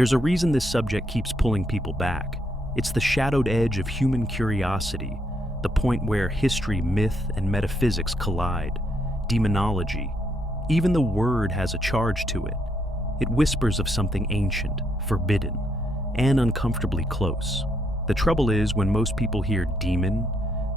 There's a reason this subject keeps pulling people back. It's the shadowed edge of human curiosity, the point where history, myth, and metaphysics collide. Demonology. Even the word has a charge to it. It whispers of something ancient, forbidden, and uncomfortably close. The trouble is, when most people hear demon,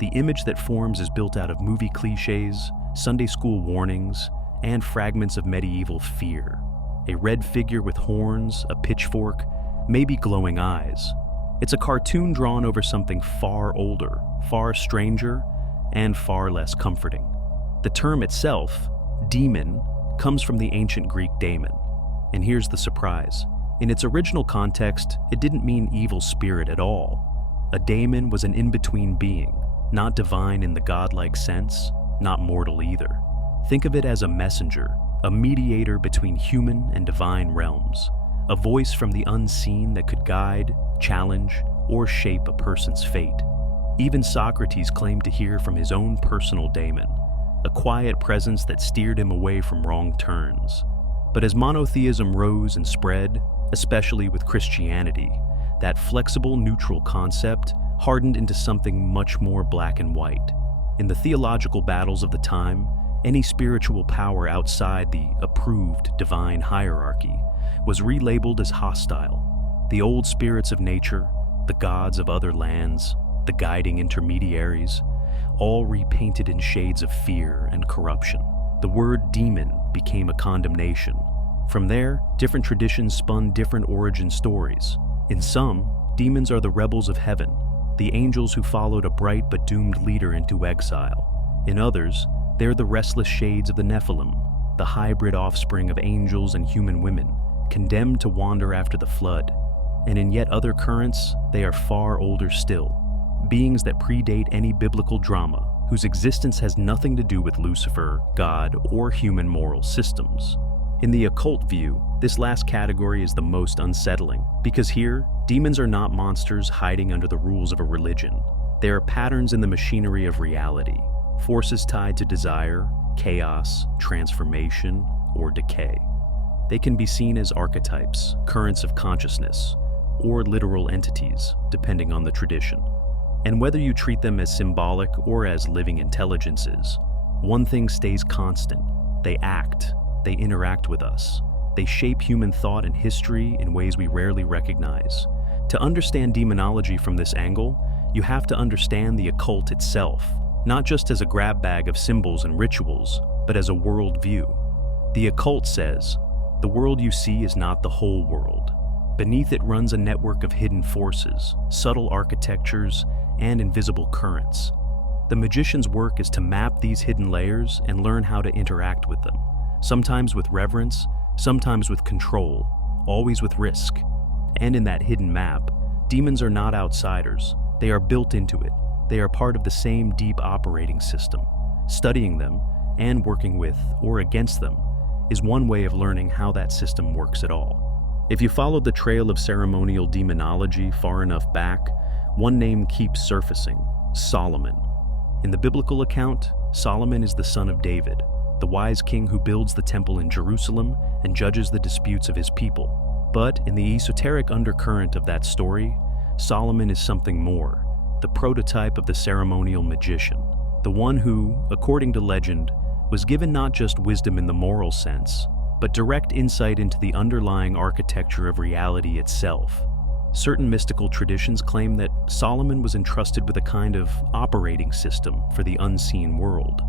the image that forms is built out of movie cliches, Sunday school warnings, and fragments of medieval fear. A red figure with horns, a pitchfork, maybe glowing eyes. It's a cartoon drawn over something far older, far stranger, and far less comforting. The term itself, demon, comes from the ancient Greek daemon. And here's the surprise. In its original context, it didn't mean evil spirit at all. A daemon was an in-between being, not divine in the godlike sense, not mortal either. Think of it as a messenger, a mediator between human and divine realms, a voice from the unseen that could guide, challenge, or shape a person's fate. Even Socrates claimed to hear from his own personal daemon, a quiet presence that steered him away from wrong turns. But as monotheism rose and spread, especially with Christianity, that flexible, neutral concept hardened into something much more black and white. In the theological battles of the time, any spiritual power outside the approved divine hierarchy was relabeled as hostile. The old spirits of nature, the gods of other lands, the guiding intermediaries, all repainted in shades of fear and corruption. The word demon became a condemnation. From there, different traditions spun different origin stories. In some, demons are the rebels of heaven, the angels who followed a bright but doomed leader into exile. In others, they're the restless shades of the Nephilim, the hybrid offspring of angels and human women, condemned to wander after the flood. And in yet other currents, they are far older still, beings that predate any biblical drama, whose existence has nothing to do with Lucifer, God, or human moral systems. In the occult view, this last category is the most unsettling, because here, demons are not monsters hiding under the rules of a religion. They are patterns in the machinery of reality, forces tied to desire, chaos, transformation, or decay. They can be seen as archetypes, currents of consciousness, or literal entities, depending on the tradition. And whether you treat them as symbolic or as living intelligences, one thing stays constant: they act. They interact with us. They shape human thought and history in ways we rarely recognize. To understand demonology from this angle, you have to understand the occult itself, not just as a grab bag of symbols and rituals, but as a worldview. The occult says, the world you see is not the whole world. Beneath it runs a network of hidden forces, subtle architectures, and invisible currents. The magician's work is to map these hidden layers and learn how to interact with them. Sometimes with reverence, sometimes with control, always with risk. And in that hidden map, demons are not outsiders. They are built into it. They are part of the same deep operating system. Studying them, and working with or against them, is one way of learning how that system works at all. If you followed the trail of ceremonial demonology far enough back, one name keeps surfacing: Solomon. In the biblical account, Solomon is the son of David, the wise king who builds the temple in Jerusalem and judges the disputes of his people. But in the esoteric undercurrent of that story, Solomon is something more, the prototype of the ceremonial magician, the one who, according to legend, was given not just wisdom in the moral sense, but direct insight into the underlying architecture of reality itself. Certain mystical traditions claim that Solomon was entrusted with a kind of operating system for the unseen world.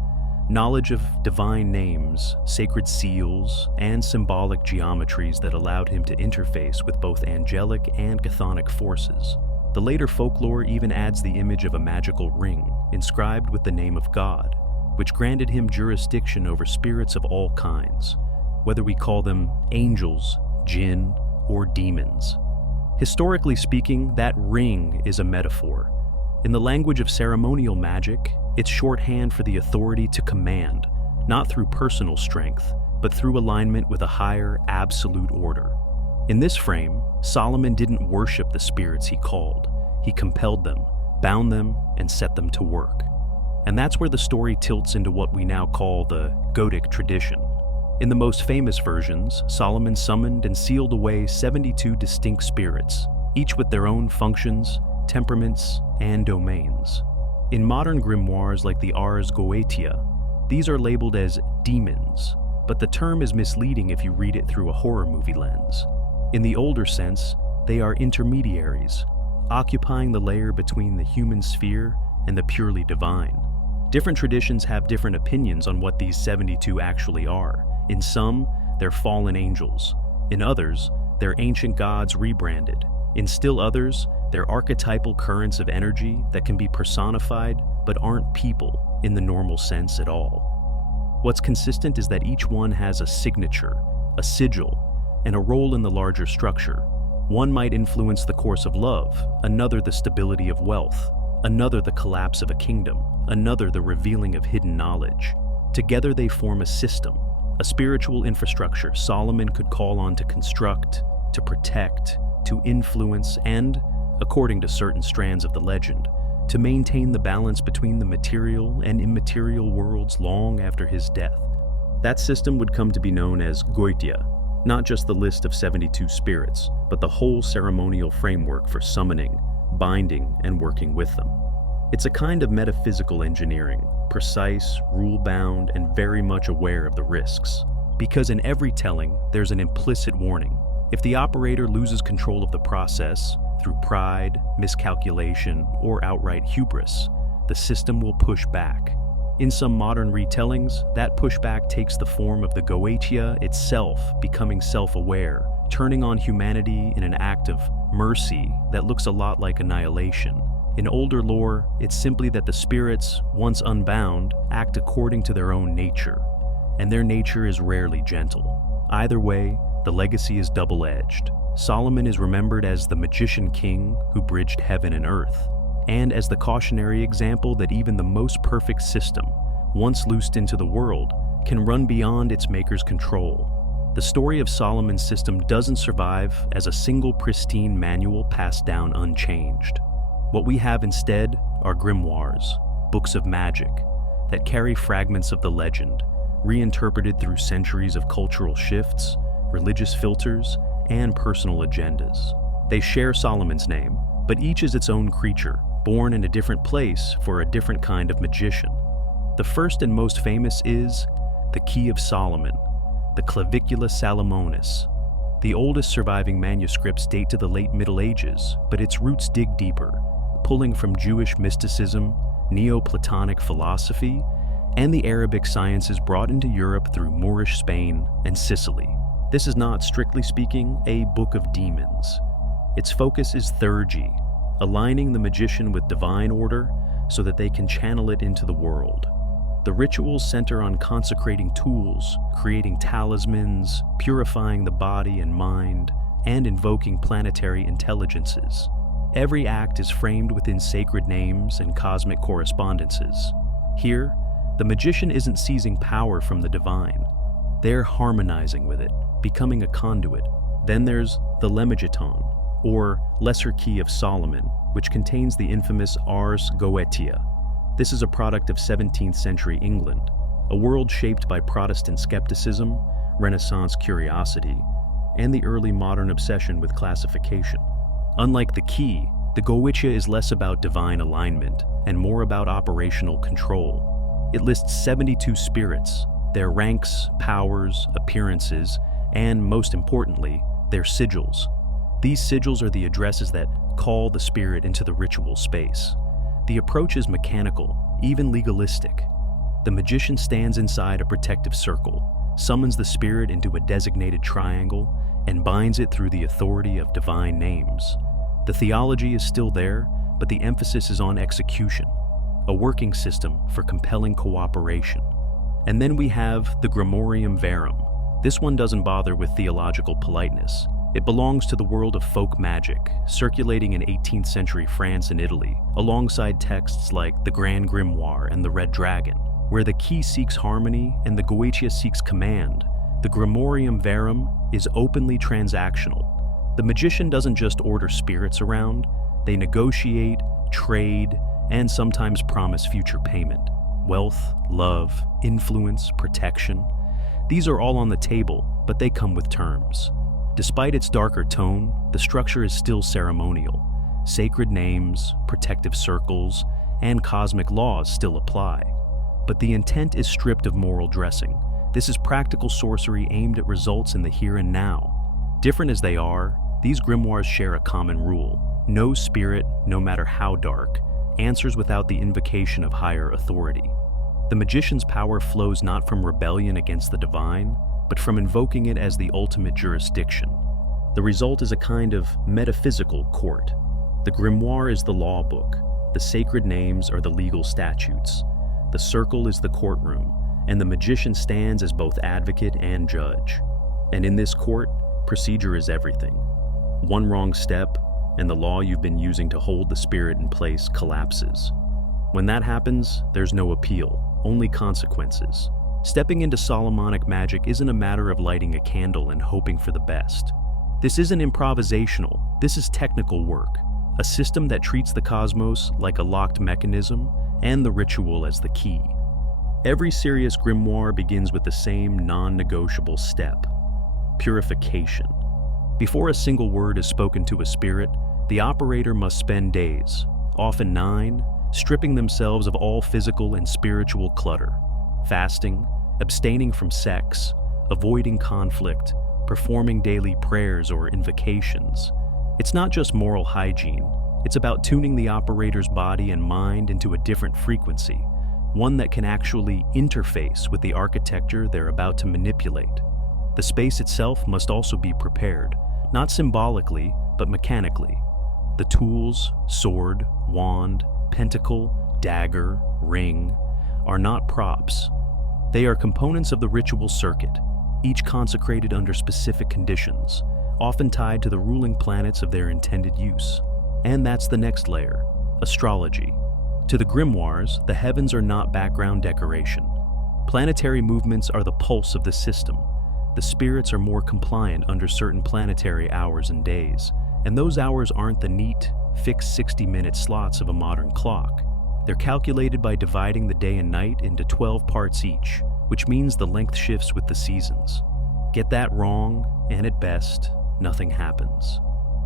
Knowledge of divine names, sacred seals, and symbolic geometries that allowed him to interface with both angelic and chthonic forces. The later folklore even adds the image of a magical ring inscribed with the name of God, which granted him jurisdiction over spirits of all kinds, whether we call them angels, jinn, or demons. Historically speaking, that ring is a metaphor. In the language of ceremonial magic, it's shorthand for the authority to command, not through personal strength, but through alignment with a higher, absolute order. In this frame, Solomon didn't worship the spirits he called. He compelled them, bound them, and set them to work. And that's where the story tilts into what we now call the Goetic tradition. In the most famous versions, Solomon summoned and sealed away 72 distinct spirits, each with their own functions, temperaments, and domains. In modern grimoires like the Ars Goetia, these are labeled as demons, but the term is misleading if you read it through a horror movie lens. In the older sense, they are intermediaries, occupying the layer between the human sphere and the purely divine. Different traditions have different opinions on what these 72 actually are. In some, they're fallen angels. In others, they're ancient gods rebranded. In still others, they're archetypal currents of energy that can be personified but aren't people in the normal sense at all. What's consistent is that each one has a signature, a sigil, and a role in the larger structure. One might influence the course of love, another the stability of wealth, another the collapse of a kingdom, another the revealing of hidden knowledge. Together they form a system, a spiritual infrastructure Solomon could call on to construct, to protect, to influence, and, according to certain strands of the legend, to maintain the balance between the material and immaterial worlds long after his death. That system would come to be known as Goetia, not just the list of 72 spirits, but the whole ceremonial framework for summoning, binding, and working with them. It's a kind of metaphysical engineering, precise, rule-bound, and very much aware of the risks. Because in every telling, there's an implicit warning. If the operator loses control of the process, through pride, miscalculation, or outright hubris, the system will push back. In some modern retellings, that pushback takes the form of the Goetia itself becoming self-aware, turning on humanity in an act of mercy that looks a lot like annihilation. In older lore, it's simply that the spirits, once unbound, act according to their own nature, and their nature is rarely gentle. Either way, the legacy is double-edged. Solomon is remembered as the magician king who bridged heaven and earth, and as the cautionary example that even the most perfect system, once loosed into the world, can run beyond its maker's control. The story of Solomon's system doesn't survive as a single pristine manual passed down unchanged. What we have instead are grimoires, books of magic, that carry fragments of the legend, reinterpreted through centuries of cultural shifts, religious filters, and personal agendas. They share Solomon's name, but each is its own creature, born in a different place for a different kind of magician. The first and most famous is the Key of Solomon, the Clavicula Salomonis. The oldest surviving manuscripts date to the late Middle Ages, but its roots dig deeper, pulling from Jewish mysticism, Neoplatonic philosophy, and the Arabic sciences brought into Europe through Moorish Spain and Sicily. This is not, strictly speaking, a book of demons. Its focus is theurgy, aligning the magician with divine order so that they can channel it into the world. The rituals center on consecrating tools, creating talismans, purifying the body and mind, and invoking planetary intelligences. Every act is framed within sacred names and cosmic correspondences. Here, the magician isn't seizing power from the divine. They're harmonizing with it, becoming a conduit. Then there's the Lemegeton, or Lesser Key of Solomon, which contains the infamous Ars Goetia. This is a product of 17th century England, a world shaped by Protestant skepticism, Renaissance curiosity, and the early modern obsession with classification. Unlike the key, the Goetia is less about divine alignment and more about operational control. It lists 72 spirits, their ranks, powers, appearances, and, most importantly, their sigils. These sigils are the addresses that call the spirit into the ritual space. The approach is mechanical, even legalistic. The magician stands inside a protective circle, summons the spirit into a designated triangle, and binds it through the authority of divine names. The theology is still there, but the emphasis is on execution, a working system for compelling cooperation. And then we have the Grimorium Verum. This one doesn't bother with theological politeness. It belongs to the world of folk magic, circulating in 18th century France and Italy, alongside texts like the Grand Grimoire and the Red Dragon. Where the key seeks harmony and the Goetia seeks command, the Grimorium Verum is openly transactional. The magician doesn't just order spirits around, they negotiate, trade, and sometimes promise future payment. Wealth, love, influence, protection. These are all on the table, but they come with terms. Despite its darker tone, the structure is still ceremonial. Sacred names, protective circles, and cosmic laws still apply. But the intent is stripped of moral dressing. This is practical sorcery aimed at results in the here and now. Different as they are, these grimoires share a common rule. No spirit, no matter how dark, answers without the invocation of higher authority. The magician's power flows not from rebellion against the divine, but from invoking it as the ultimate jurisdiction. The result is a kind of metaphysical court. The grimoire is the law book, the sacred names are the legal statutes, the circle is the courtroom, and the magician stands as both advocate and judge. And in this court, procedure is everything. One wrong step, and the law you've been using to hold the spirit in place collapses. When that happens, there's no appeal, only consequences. Stepping into Solomonic magic isn't a matter of lighting a candle and hoping for the best. This isn't improvisational, this is technical work. A system that treats the cosmos like a locked mechanism and the ritual as the key. Every serious grimoire begins with the same non-negotiable step: purification. Before a single word is spoken to a spirit, the operator must spend days, often 9, stripping themselves of all physical and spiritual clutter, fasting, abstaining from sex, avoiding conflict, performing daily prayers or invocations. It's not just moral hygiene, it's about tuning the operator's body and mind into a different frequency, one that can actually interface with the architecture they're about to manipulate. The space itself must also be prepared, not symbolically, but mechanically. The tools, sword, wand, pentacle, dagger, ring, are not props. They are components of the ritual circuit, each consecrated under specific conditions, often tied to the ruling planets of their intended use. And that's the next layer: astrology. To the grimoires, the heavens are not background decoration. Planetary movements are the pulse of the system. The spirits are more compliant under certain planetary hours and days, and those hours aren't the neat, fixed 60-minute slots of a modern clock. They're calculated by dividing the day and night into 12 parts each, which means the length shifts with the seasons. Get that wrong, and at best, nothing happens.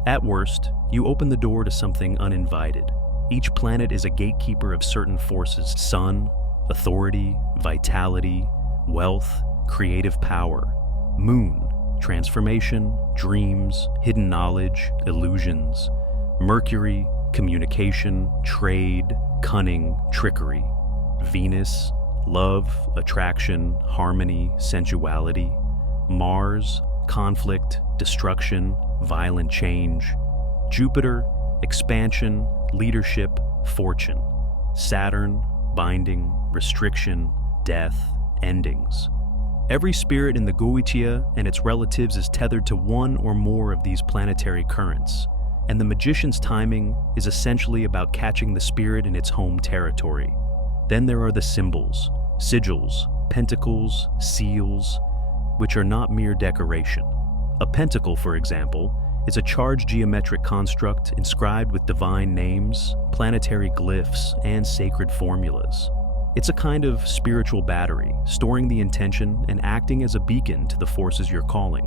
At worst, you open the door to something uninvited. Each planet is a gatekeeper of certain forces: sun, authority, vitality, wealth, creative power; moon, transformation, dreams, hidden knowledge, illusions; Mercury, communication, trade, cunning, trickery; Venus, love, attraction, harmony, sensuality; Mars, conflict, destruction, violent change; Jupiter, expansion, leadership, fortune; Saturn, binding, restriction, death, endings. Every spirit in the Goetia and its relatives is tethered to one or more of these planetary currents, and the magician's timing is essentially about catching the spirit in its home territory. Then there are the symbols, sigils, pentacles, seals, which are not mere decoration. A pentacle, for example, is a charged geometric construct inscribed with divine names, planetary glyphs, and sacred formulas. It's a kind of spiritual battery, storing the intention and acting as a beacon to the forces you're calling.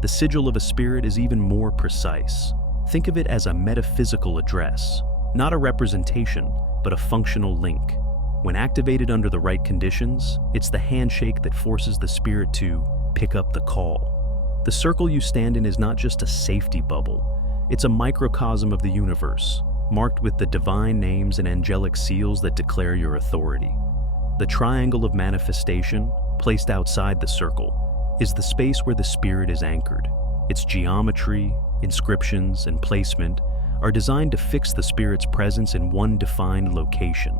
The sigil of a spirit is even more precise. Think of it as a metaphysical address, not a representation, but a functional link. When activated under the right conditions, it's the handshake that forces the spirit to pick up the call. The circle you stand in is not just a safety bubble, it's a microcosm of the universe, marked with the divine names and angelic seals that declare your authority. The triangle of manifestation, placed outside the circle, is the space where the spirit is anchored. Its geometry, inscriptions, and placement are designed to fix the spirit's presence in one defined location,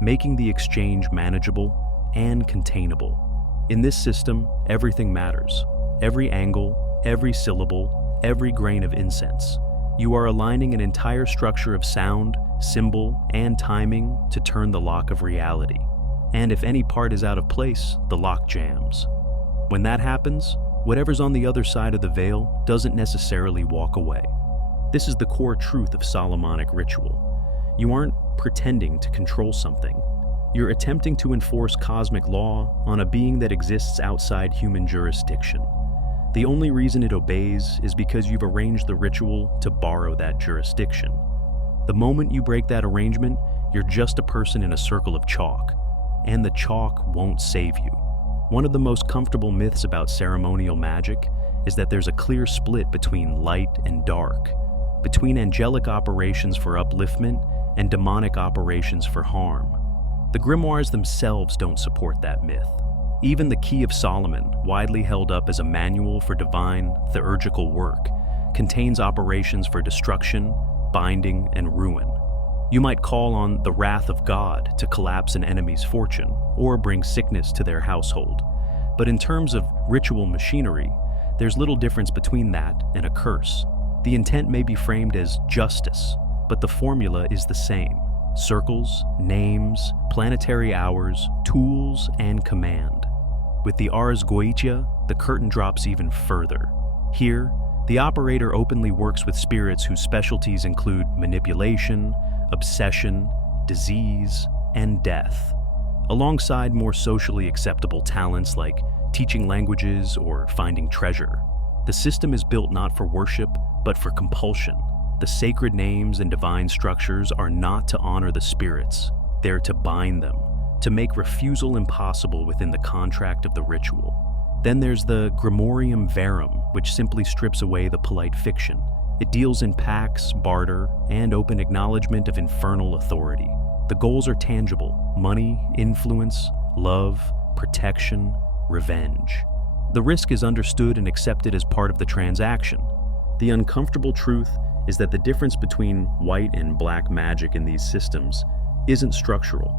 making the exchange manageable and containable. In this system, everything matters. Every angle, every syllable, every grain of incense. You are aligning an entire structure of sound, symbol, and timing to turn the lock of reality. And if any part is out of place, the lock jams. When that happens, whatever's on the other side of the veil doesn't necessarily walk away. This is the core truth of Solomonic ritual. You aren't pretending to control something. You're attempting to enforce cosmic law on a being that exists outside human jurisdiction. The only reason it obeys is because you've arranged the ritual to borrow that jurisdiction. The moment you break that arrangement, you're just a person in a circle of chalk, and the chalk won't save you. One of the most comfortable myths about ceremonial magic is that there's a clear split between light and dark, between angelic operations for upliftment and demonic operations for harm. The Grimoires themselves don't support that myth. Even the Key of Solomon, widely held up as a manual for divine, theurgical work, contains operations for destruction, binding, and ruin. You might call on the wrath of God to collapse an enemy's fortune or bring sickness to their household. But in terms of ritual machinery, there's little difference between that and a curse. The intent may be framed as justice, but the formula is the same. Circles, names, planetary hours, tools, and command. With the Ars Goetia, the curtain drops even further. Here, the operator openly works with spirits whose specialties include manipulation, obsession, disease, and death, alongside more socially acceptable talents like teaching languages or finding treasure. The system is built not for worship, but for compulsion. The sacred names and divine structures are not to honor the spirits, they're to bind them, to make refusal impossible within the contract of the ritual. Then there's the Grimorium Verum, which simply strips away the polite fiction. It deals in pacts, barter, and open acknowledgement of infernal authority. The goals are tangible: money, influence, love, protection, revenge. The risk is understood and accepted as part of the transaction. The uncomfortable truth is that the difference between white and black magic in these systems isn't structural.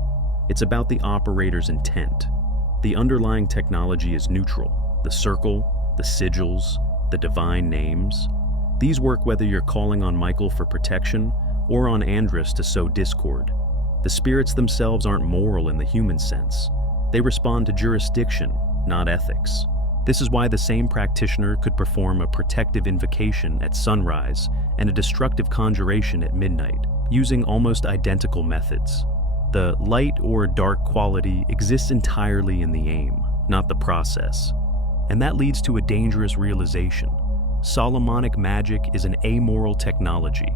It's about the operator's intent. The underlying technology is neutral. The circle, the sigils, the divine names. These work whether you're calling on Michael for protection or on Andrus to sow discord. The spirits themselves aren't moral in the human sense. They respond to jurisdiction, not ethics. This is why the same practitioner could perform a protective invocation at sunrise and a destructive conjuration at midnight, using almost identical methods. The light or dark quality exists entirely in the aim, not the process. And that leads to a dangerous realization. Solomonic magic is an amoral technology.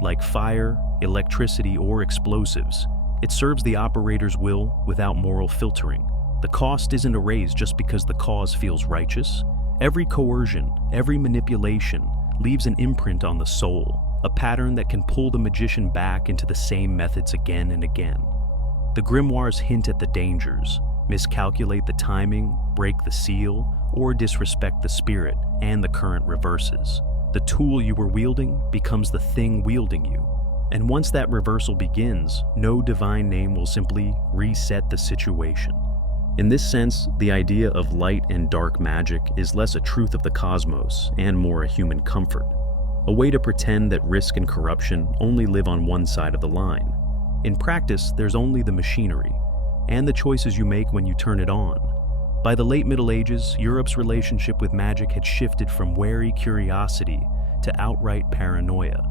Like fire, electricity, or explosives, it serves the operator's will without moral filtering. The cost isn't erased just because the cause feels righteous. Every coercion, every manipulation leaves an imprint on the soul, a pattern that can pull the magician back into the same methods again and again. The grimoires hint at the dangers, miscalculate the timing, break the seal, or disrespect the spirit, and the current reverses. The tool you were wielding becomes the thing wielding you. And once that reversal begins, no divine name will simply reset the situation. In this sense, the idea of light and dark magic is less a truth of the cosmos and more a human comfort, a way to pretend that risk and corruption only live on one side of the line. In practice, there's only the machinery, and the choices you make when you turn it on. By the late Middle Ages, Europe's relationship with magic had shifted from wary curiosity to outright paranoia.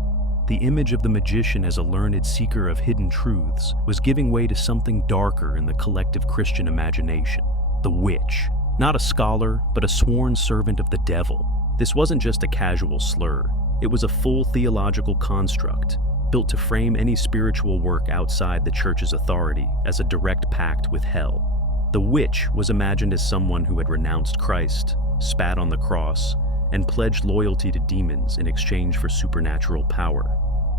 The image of the magician as a learned seeker of hidden truths was giving way to something darker in the collective Christian imagination: the witch. Not a scholar, but a sworn servant of the devil. This wasn't just a casual slur. It was a full theological construct, built to frame any spiritual work outside the church's authority as a direct pact with hell. The witch was imagined as someone who had renounced Christ, spat on the cross, and pledged loyalty to demons in exchange for supernatural power.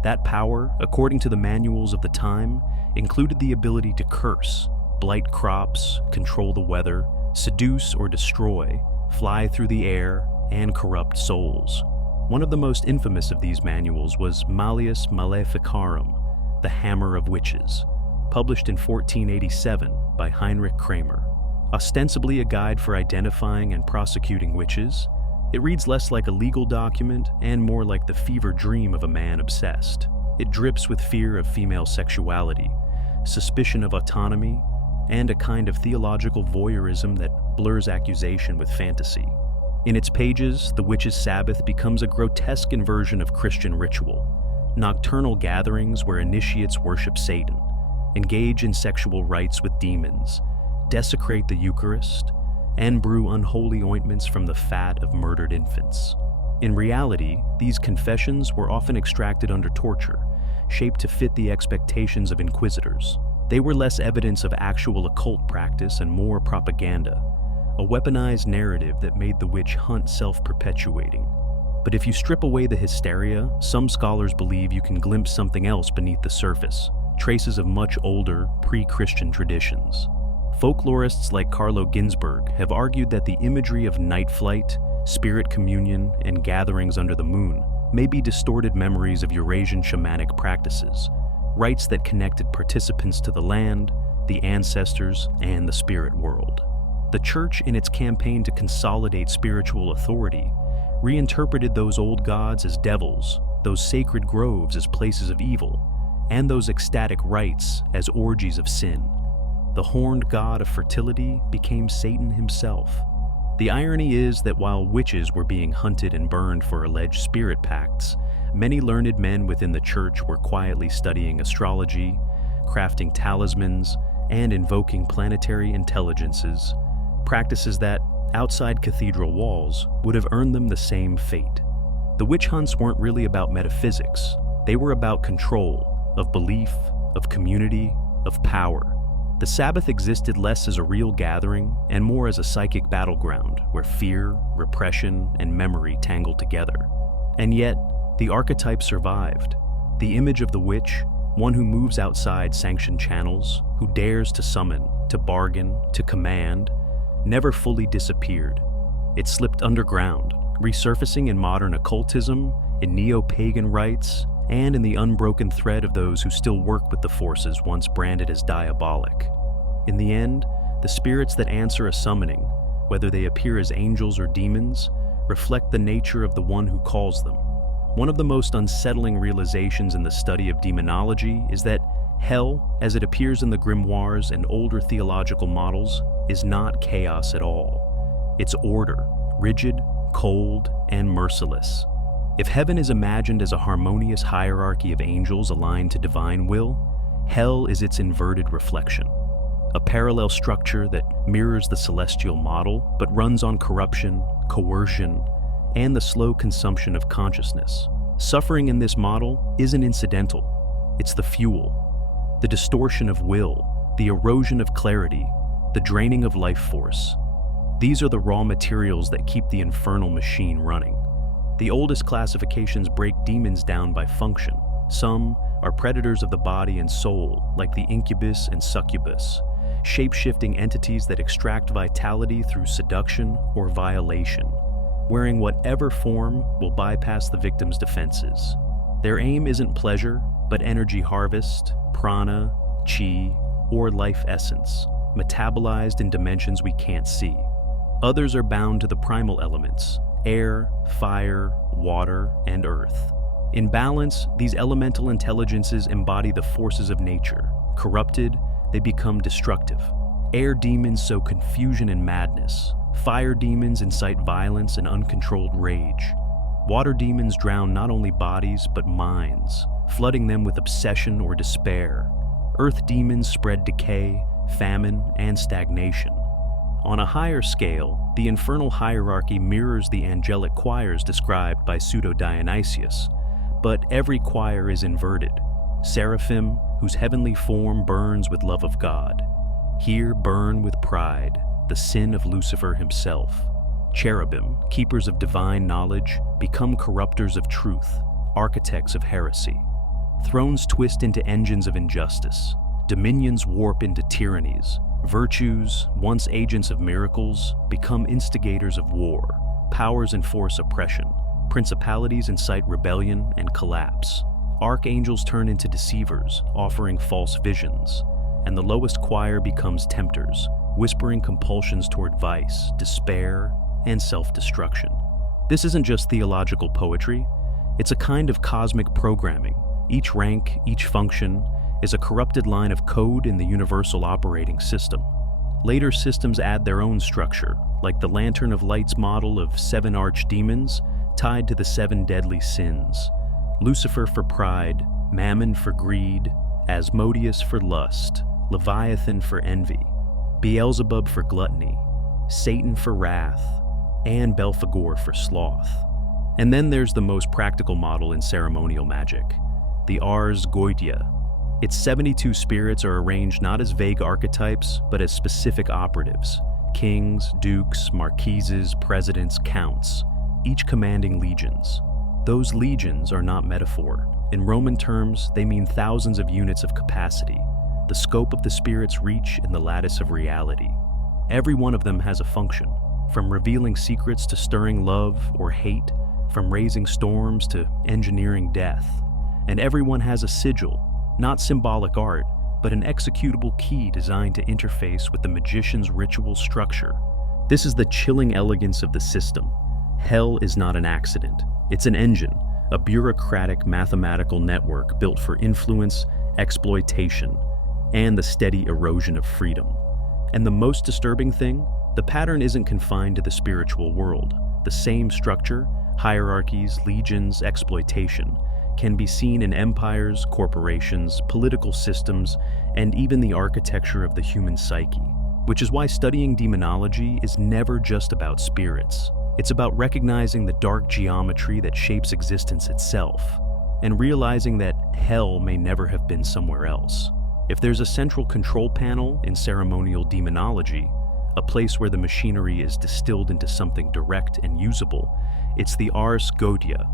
That power, according to the manuals of the time, included the ability to curse, blight crops, control the weather, seduce or destroy, fly through the air, and corrupt souls. One of the most infamous of these manuals was Malleus Maleficarum, the Hammer of Witches, published in 1487 by Heinrich Kramer. Ostensibly a guide for identifying and prosecuting witches, it reads less like a legal document and more like the fever dream of a man obsessed. It drips with fear of female sexuality, suspicion of autonomy, and a kind of theological voyeurism that blurs accusation with fantasy. In its pages, the witch's Sabbath becomes a grotesque inversion of Christian ritual, nocturnal gatherings where initiates worship Satan, engage in sexual rites with demons, desecrate the Eucharist, and brew unholy ointments from the fat of murdered infants. In reality, these confessions were often extracted under torture, shaped to fit the expectations of inquisitors. They were less evidence of actual occult practice and more propaganda, a weaponized narrative that made the witch hunt self-perpetuating. But if you strip away the hysteria, some scholars believe you can glimpse something else beneath the surface, traces of much older, pre-Christian traditions. Folklorists like Carlo Ginzburg have argued that the imagery of night flight, spirit communion, and gatherings under the moon may be distorted memories of Eurasian shamanic practices, rites that connected participants to the land, the ancestors, and the spirit world. The Church, in its campaign to consolidate spiritual authority, reinterpreted those old gods as devils, those sacred groves as places of evil, and those ecstatic rites as orgies of sin. The horned god of fertility became Satan himself. The irony is that while witches were being hunted and burned for alleged spirit pacts, many learned men within the Church were quietly studying astrology, crafting talismans, and invoking planetary intelligences, practices that, outside cathedral walls, would have earned them the same fate. The witch hunts weren't really about metaphysics. They were about control, of belief, of community, of power. The Sabbath existed less as a real gathering and more as a psychic battleground where fear, repression, and memory tangled together. And yet, the archetype survived. The image of the witch, one who moves outside sanctioned channels, who dares to summon, to bargain, to command, never fully disappeared. It slipped underground, resurfacing in modern occultism, in neo-pagan rites, and in the unbroken thread of those who still work with the forces once branded as diabolic. In the end, the spirits that answer a summoning, whether they appear as angels or demons, reflect the nature of the one who calls them. One of the most unsettling realizations in the study of demonology is that hell, as it appears in the Grimoires and older theological models, is not chaos at all. It's order, rigid, cold, and merciless. If heaven is imagined as a harmonious hierarchy of angels aligned to divine will, hell is its inverted reflection. A parallel structure that mirrors the celestial model but runs on corruption, coercion, and the slow consumption of consciousness. Suffering in this model isn't incidental. It's the fuel, the distortion of will, the erosion of clarity, the draining of life force. These are the raw materials that keep the infernal machine running. The oldest classifications break demons down by function. Some are predators of the body and soul, like the incubus and succubus, shape-shifting entities that extract vitality through seduction or violation, wearing whatever form will bypass the victim's defenses. Their aim isn't pleasure, but energy harvest, prana, chi, or life essence, metabolized in dimensions we can't see. Others are bound to the primal elements: air, fire, water, and earth. In balance, these elemental intelligences embody the forces of nature. Corrupted, they become destructive. Air demons sow confusion and madness. Fire demons incite violence and uncontrolled rage. Water demons drown not only bodies but minds, flooding them with obsession or despair. Earth demons spread decay, famine, and stagnation. On a higher scale, the infernal hierarchy mirrors the angelic choirs described by Pseudo-Dionysius, but every choir is inverted. Seraphim, whose heavenly form burns with love of God, here burn with pride, the sin of Lucifer himself. Cherubim, keepers of divine knowledge, become corruptors of truth, architects of heresy. Thrones twist into engines of injustice. Dominions warp into tyrannies. Virtues, once agents of miracles, become instigators of war. Powers enforce oppression. Principalities incite rebellion and collapse. Archangels turn into deceivers, offering false visions. And the lowest choir becomes tempters, whispering compulsions toward vice, despair, and self-destruction. This isn't just theological poetry. It's a kind of cosmic programming. Each rank, each function, is a corrupted line of code in the universal operating system. Later systems add their own structure, like the Lantern of Light's model of 7 archdemons tied to the 7 deadly sins: Lucifer for pride, Mammon for greed, Asmodeus for lust, Leviathan for envy, Beelzebub for gluttony, Satan for wrath, and Belphegor for sloth. And then there's the most practical model in ceremonial magic, the Ars Goetia. Its 72 spirits are arranged not as vague archetypes, but as specific operatives: kings, dukes, marquises, presidents, counts, each commanding legions. Those legions are not metaphor. In Roman terms, they mean thousands of units of capacity, the scope of the spirit's reach in the lattice of reality. Every one of them has a function, from revealing secrets to stirring love or hate, from raising storms to engineering death. And everyone has a sigil, not symbolic art, but an executable key designed to interface with the magician's ritual structure. This is the chilling elegance of the system. Hell is not an accident. It's an engine, a bureaucratic mathematical network built for influence, exploitation, and the steady erosion of freedom. And the most disturbing thing, the pattern isn't confined to the spiritual world. The same structure, hierarchies, legions, exploitation, can be seen in empires, corporations, political systems, and even the architecture of the human psyche. Which is why studying demonology is never just about spirits. It's about recognizing the dark geometry that shapes existence itself, and realizing that hell may never have been somewhere else. If there's a central control panel in ceremonial demonology, a place where the machinery is distilled into something direct and usable, it's the Ars Goetia.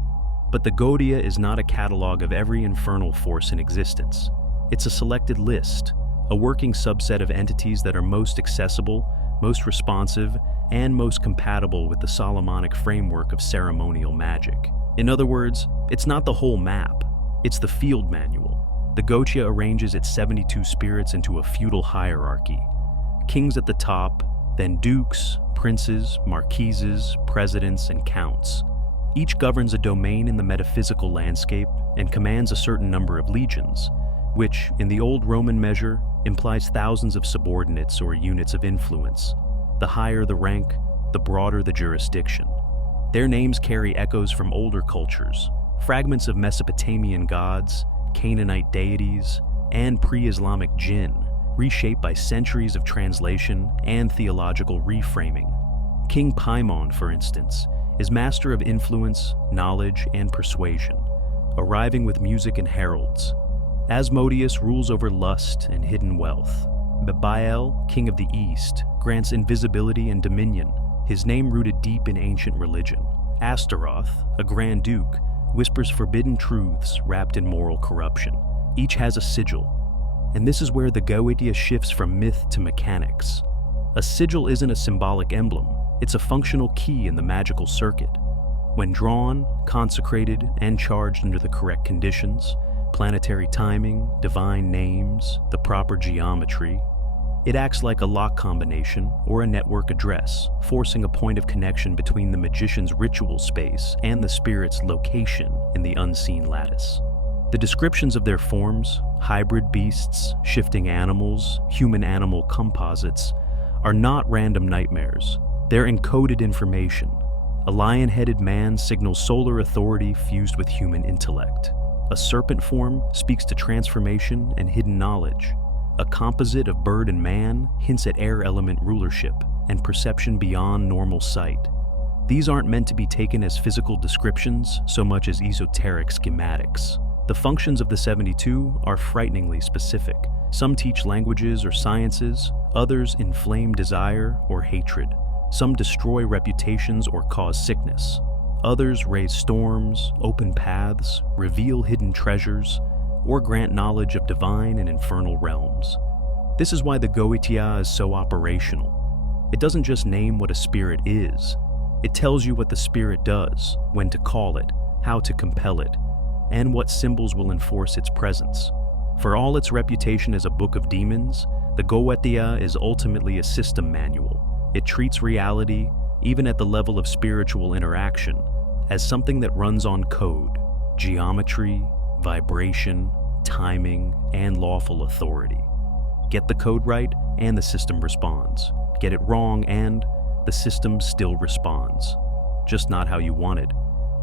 But the Goetia is not a catalog of every infernal force in existence. It's a selected list, a working subset of entities that are most accessible, most responsive, and most compatible with the Solomonic framework of ceremonial magic. In other words, it's not the whole map, it's the field manual. The Goetia arranges its 72 spirits into a feudal hierarchy. Kings at the top, then dukes, princes, marquises, presidents, and counts. Each governs a domain in the metaphysical landscape and commands a certain number of legions, which, in the old Roman measure, implies thousands of subordinates or units of influence. The higher the rank, the broader the jurisdiction. Their names carry echoes from older cultures, fragments of Mesopotamian gods, Canaanite deities, and pre-Islamic jinn, reshaped by centuries of translation and theological reframing. King Paimon, for instance, is master of influence, knowledge, and persuasion, arriving with music and heralds. Asmodeus rules over lust and hidden wealth. Baal, king of the east, grants invisibility and dominion, his name rooted deep in ancient religion. Astaroth, a grand duke, whispers forbidden truths wrapped in moral corruption. Each has a sigil. And this is where the Goetia shifts from myth to mechanics. A sigil isn't a symbolic emblem, it's a functional key in the magical circuit. When drawn, consecrated, and charged under the correct conditions, planetary timing, divine names, the proper geometry, it acts like a lock combination or a network address, forcing a point of connection between the magician's ritual space and the spirit's location in the unseen lattice. The descriptions of their forms, hybrid beasts, shifting animals, human-animal composites, are not random nightmares. They're encoded information. A lion-headed man signals solar authority fused with human intellect. A serpent form speaks to transformation and hidden knowledge. A composite of bird and man hints at air element rulership and perception beyond normal sight. These aren't meant to be taken as physical descriptions so much as esoteric schematics. The functions of the 72 are frighteningly specific. Some teach languages or sciences, others inflame desire or hatred. Some destroy reputations or cause sickness. Others raise storms, open paths, reveal hidden treasures, or grant knowledge of divine and infernal realms. This is why the Goetia is so operational. It doesn't just name what a spirit is. It tells you what the spirit does, when to call it, how to compel it, and what symbols will enforce its presence. For all its reputation as a book of demons, the Goetia is ultimately a system manual. It treats reality, even at the level of spiritual interaction, as something that runs on code, geometry, vibration, timing, and lawful authority. Get the code right, and the system responds. Get it wrong, and the system still responds. Just not how you wanted.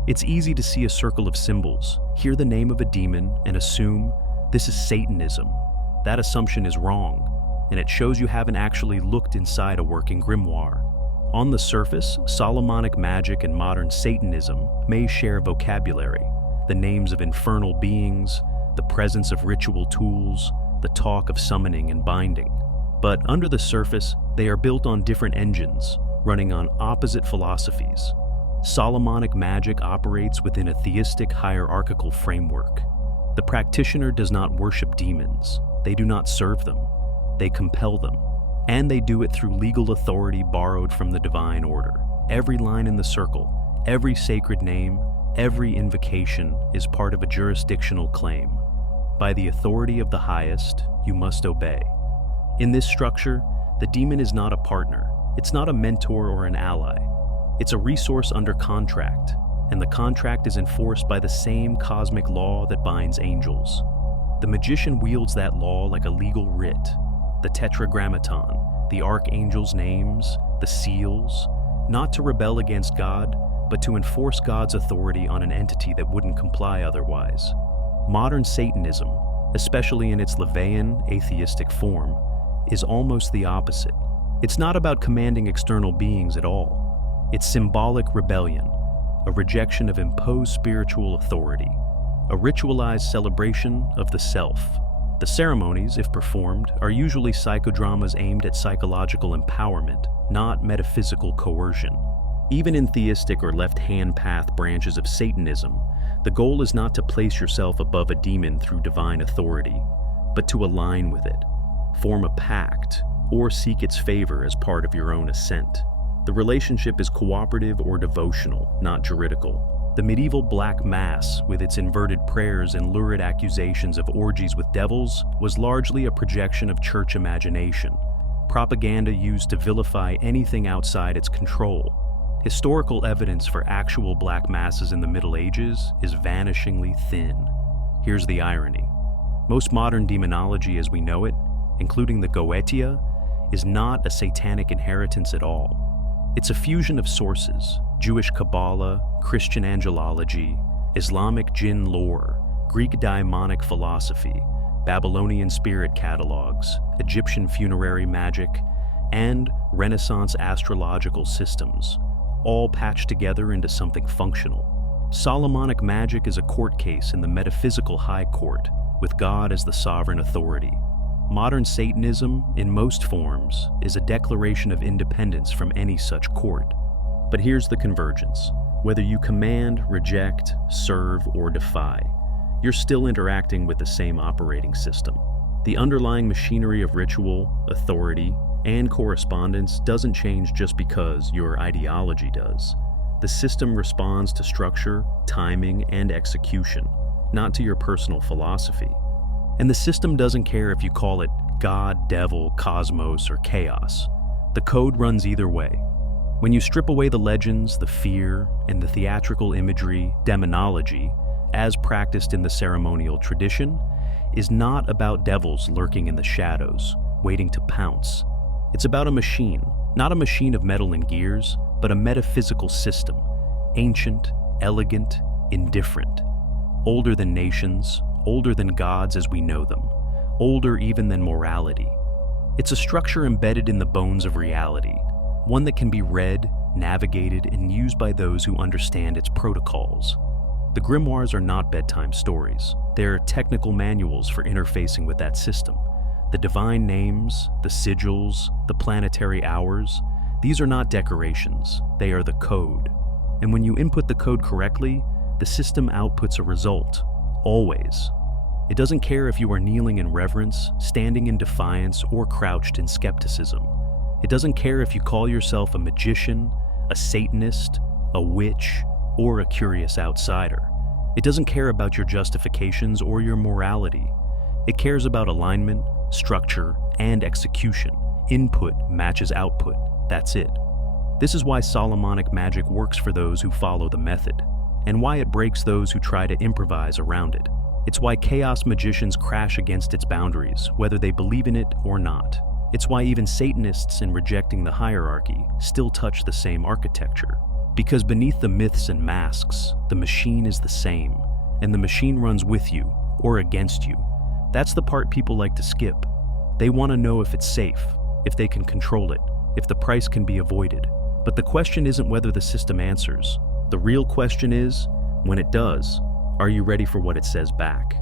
It's easy to see a circle of symbols, hear the name of a demon, and assume This is Satanism. That assumption is wrong, and it shows you haven't actually looked inside a working grimoire. On the surface, Solomonic magic and modern Satanism may share vocabulary, the names of infernal beings, the presence of ritual tools, the talk of summoning and binding. But under the surface, they are built on different engines, running on opposite philosophies. Solomonic magic operates within a theistic hierarchical framework. The practitioner does not worship demons. They do not serve them. They compel them. And they do it through legal authority borrowed from the divine order. Every line in the circle, every sacred name, every invocation is part of a jurisdictional claim. By the authority of the highest, you must obey. In this structure, the demon is not a partner. It's not a mentor or an ally. It's a resource under contract, and the contract is enforced by the same cosmic law that binds angels. The magician wields that law like a legal writ. The tetragrammaton, the archangel's names, the seals, not to rebel against God, but to enforce God's authority on an entity that wouldn't comply otherwise. Modern Satanism, especially in its Levian, atheistic form, is almost the opposite. It's not about commanding external beings at all. It's symbolic rebellion, a rejection of imposed spiritual authority, a ritualized celebration of the self. The ceremonies, if performed, are usually psychodramas aimed at psychological empowerment, not metaphysical coercion. Even in theistic or left-hand path branches of Satanism, the goal is not to place yourself above a demon through divine authority, but to align with it, form a pact, or seek its favor as part of your own ascent. The relationship is cooperative or devotional, not juridical. The medieval Black Mass, with its inverted prayers and lurid accusations of orgies with devils, was largely a projection of church imagination, propaganda used to vilify anything outside its control. Historical evidence for actual Black Masses in the Middle Ages is vanishingly thin. Here's the irony. Most modern demonology as we know it, including the Goetia, is not a satanic inheritance at all. It's a fusion of sources: Jewish Kabbalah, Christian angelology, Islamic jinn lore, Greek daimonic philosophy, Babylonian spirit catalogs, Egyptian funerary magic, and Renaissance astrological systems, all patched together into something functional. Solomonic magic is a court case in the metaphysical high court, with God as the sovereign authority. Modern Satanism, in most forms, is a declaration of independence from any such court. But here's the convergence. Whether you command, reject, serve, or defy, you're still interacting with the same operating system. The underlying machinery of ritual, authority, and correspondence doesn't change just because your ideology does. The system responds to structure, timing, and execution, not to your personal philosophy. And the system doesn't care if you call it God, devil, cosmos, or chaos. The code runs either way. When you strip away the legends, the fear, and the theatrical imagery, demonology, as practiced in the ceremonial tradition, is not about devils lurking in the shadows, waiting to pounce. It's about a machine, not a machine of metal and gears, but a metaphysical system, ancient, elegant, indifferent, older than nations, older than gods as we know them, older even than morality. It's a structure embedded in the bones of reality, one that can be read, navigated, and used by those who understand its protocols. The grimoires are not bedtime stories. They're technical manuals for interfacing with that system. The divine names, the sigils, the planetary hours, these are not decorations. They are the code. And when you input the code correctly, the system outputs a result. Always. It doesn't care if you are kneeling in reverence, standing in defiance, or crouched in skepticism. It doesn't care if you call yourself a magician, a Satanist, a witch, or a curious outsider. It doesn't care about your justifications or your morality. It cares about alignment, structure, and execution. Input matches output. That's it. This is why Solomonic magic works for those who follow the method, and why it breaks those who try to improvise around it. It's why chaos magicians crash against its boundaries, whether they believe in it or not. It's why even Satanists, in rejecting the hierarchy, still touch the same architecture. Because beneath the myths and masks, the machine is the same, and the machine runs with you or against you. That's the part people like to skip. They want to know if it's safe, if they can control it, if the price can be avoided. But the question isn't whether the system answers. The real question is, when it does, are you ready for what it says back?